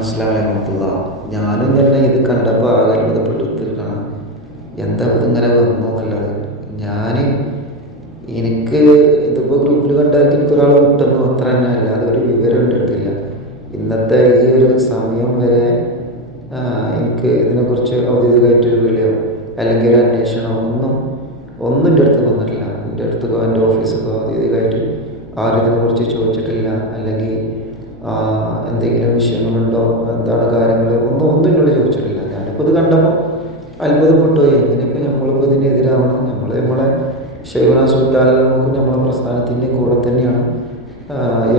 അസ്സാം വലൈക്കുമുള്ള ഞാനും തന്നെ ഇത് കണ്ടപ്പോൾ ആകെ അത്ഭുതപ്പെട്ടിരിക്കുകയാണ്. എന്താ ഇതിങ്ങനെ വന്നു എന്നുള്ളത്? ഞാൻ എനിക്ക് ഇതിപ്പോൾ ഗ്രൂപ്പിൽ കണ്ടാൽ എനിക്ക് ഒരാൾ കിട്ടുന്നു അത്ര തന്നെ. അല്ലാതെ ഒരു വിവരം എടുത്തില്ല ഇന്നത്തെ ഈ ഒരു സമയം വരെ എനിക്ക് ഇതിനെക്കുറിച്ച് ഔദ്യോഗികമായിട്ടൊരു വിളിയോ അല്ലെങ്കിൽ ഒരു അന്വേഷണമോ ഒന്നും ഒന്നും എന്റെ അടുത്ത് വന്നിട്ടില്ല. എന്റെ അടുത്ത് എന്റെ ഓഫീസൊക്കെ ഔദ്യോഗികമായിട്ട് ആരും ഇതിനെക്കുറിച്ച് ചോദിച്ചിട്ടില്ല. അല്ലെങ്കിൽ വിഷയങ്ങളുണ്ടോ? എന്താണ് കാര്യങ്ങൾ ഒന്നും ഒന്നും എന്നോട് ചോദിച്ചിട്ടില്ല. ഞാനിപ്പോൾ ഇത് കണ്ടപ്പോൾ അത്ഭുതപ്പെട്ടു. എങ്ങനെയൊക്കെ നമ്മളിപ്പോൾ ഇതിനെതിരാവണം നമ്മൾ നമ്മളെ ശൈവന സുൽത്താലും നമ്മളെ പ്രസ്ഥാനത്തിന്റെ കൂടെ തന്നെയാണ്.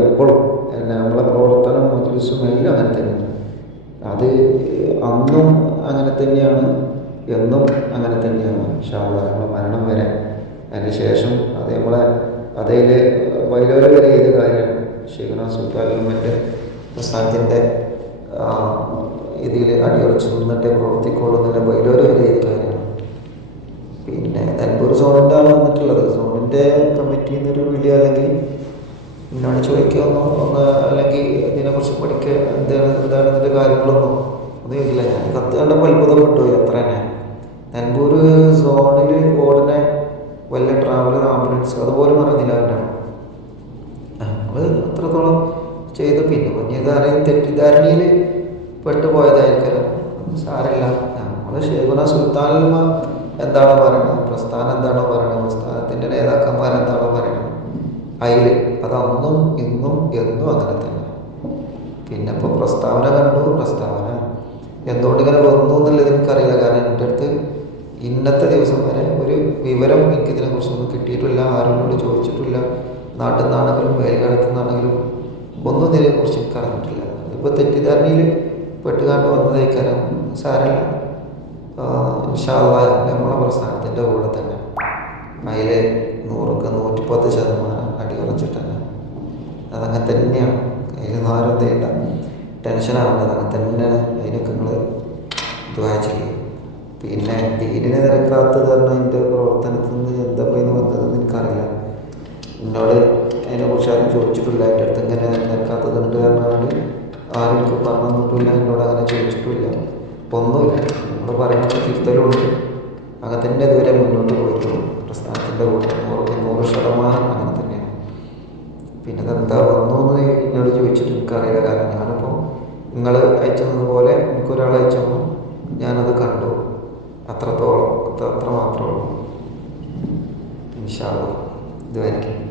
എപ്പോഴും നമ്മളെ പ്രവർത്തനം മജ്ലിസും എല്ലാം അങ്ങനെ തന്നെയാണ്. അത് അന്നും അങ്ങനെ തന്നെയാണ്. എന്നും അങ്ങനെ തന്നെയാണ്. ഷാവുള്ള നമ്മളെ മരണം വരെ. അതിന് ശേഷം അത് നമ്മളെ അതേ വൈലോല വരെ ചെയ്ത കാര്യമാണ്. ശൈവന സുൽത്താലും മറ്റ് പ്രസ്ഥാനത്തിന്റെ ഇതിൽ അടിയുറച്ച് നിന്നിട്ട് പ്രവർത്തിക്കൊള്ളുന്നതിന്റെ വൈലോല വരെ ചെയ്ത പിന്നെ നെൽപൂർ സോണിന്റെ ആണ് വന്നിട്ടുള്ളത്. സോണിന്റെ കമ്മിറ്റിയിൽ നിന്നൊരു വിളി അല്ലെങ്കിൽ എന്നോട് ചോദിക്കാമെന്നോ ഒന്ന് അല്ലെങ്കിൽ ഇതിനെക്കുറിച്ച് പഠിക്കുക എന്താണ് എന്താണ് ഇതിന്റെ കാര്യങ്ങളൊന്നും ഒന്നും ചോദിക്കില്ല. ഞാൻ കത്ത് കണ്ടപ്പോൾ അത്ഭുതപ്പെട്ടു എത്ര തന്നെ നെൻപൂർ സോണിൽ ഉടനെ വല്ല ട്രാവലർ ആംബുലൻസ് പിന്നെ ഈ തെറ്റിദ്ധാരണയിൽ പെട്ടുപോയതായിരിക്കല്ലോ. സാറില്ല നമ്മൾ ഷേഖുന സുൽത്താനിൽമ എന്താണോ പറയുന്നത് പ്രസ്ഥാനം എന്താണോ പറയുന്നത് പ്രസ്ഥാനത്തിന്റെ നേതാക്കന്മാർ എന്താണോ പറയുന്നത് അതിൽ അതന്നും ഇന്നും എന്നും അങ്ങനെ തന്നെ. പിന്നെ ഇപ്പോൾ പ്രസ്താവന കണ്ടു. പ്രസ്താവന എന്തുകൊണ്ട് ഇങ്ങനെ വന്നു എന്നുള്ളത് എനിക്കറിയില്ല. കാരണം എന്റെ അടുത്ത് ഇന്നത്തെ ദിവസം വരെ ഒരു വിവരം എനിക്ക് കുറിച്ചൊന്നും കിട്ടിയിട്ടില്ല. ആരോടും ചോദിച്ചിട്ടില്ല. നാട്ടിൽ നിന്നാണെങ്കിലും വേലകാലത്തു നിന്നാണെങ്കിലും ഒന്നും കുറിച്ച് എനിക്ക് അറിഞ്ഞിട്ടില്ല. ഇപ്പോൾ തെറ്റിദ്ധാരണയിൽ പെട്ടുകാണ്ട് വന്നതേക്കാരം സാരല്ല. ഇൻഷാള്ള നമ്മളെ പ്രസ്ഥാനത്തിന്റെ കൂടെ തന്നെ. അതിൽ നൂറൊക്കെ നൂറ്റിപ്പത്ത് ശതമാനം അടിയുറച്ചിട്ടുണ്ട് അതങ്ങനെ തന്നെയാണ്. അതിൽ നാരും തേണ്ട. ടെൻഷൻ ആവേണ്ടത് അങ്ങനെ തന്നെയാണ്. അതിനൊക്കെ നിങ്ങൾ ദ്വാ പിന്നെ ദീനിനെ നിരക്കാത്തത് പറഞ്ഞാൽ എന്റെ പ്രവർത്തനത്തിൽ നിന്ന് എന്താ പോയി വന്നതെന്ന് എനിക്കറിയില്ല. എന്നോട് അതിനെക്കുറിച്ച് ആരും ചോദിച്ചിട്ടില്ല. എന്റെ അടുത്ത് ഇങ്ങനെ നിൽക്കാത്തതുണ്ട് പറഞ്ഞാണ്ട് ആരും എനിക്ക് പറഞ്ഞു തന്നിട്ടില്ല എന്നോട് അങ്ങനെ ചോദിച്ചിട്ടില്ല. അപ്പോൾ ഒന്നുമില്ല. നമ്മൾ പറയുന്നത് തിരുത്തലുണ്ട്. അങ്ങനെ തന്നെ ഇതുവരെ മുന്നോട്ട് പോയിട്ടുള്ളൂ. പ്രസ്ഥാനത്തിന്റെ കൂടെ നൂറ് നൂറ് ശതമാനം അങ്ങനെ തന്നെയാണ്. പിന്നെ അതെന്താ വന്നു എന്ന് എന്നോട് ചോദിച്ചിട്ട് എനിക്കറിയില്ല കാരണം ഞാനിപ്പോൾ നിങ്ങൾ അയച്ചതുപോലെ എനിക്കൊരാൾ അയച്ചപ്പോൾ ഞാനത് കണ്ടു. അത്രത്തോളം അത്ര അത്ര മാത്രമേ ഉള്ളൂ. ഇൻഷാള്ള ഇതുവരെയ്ക്കും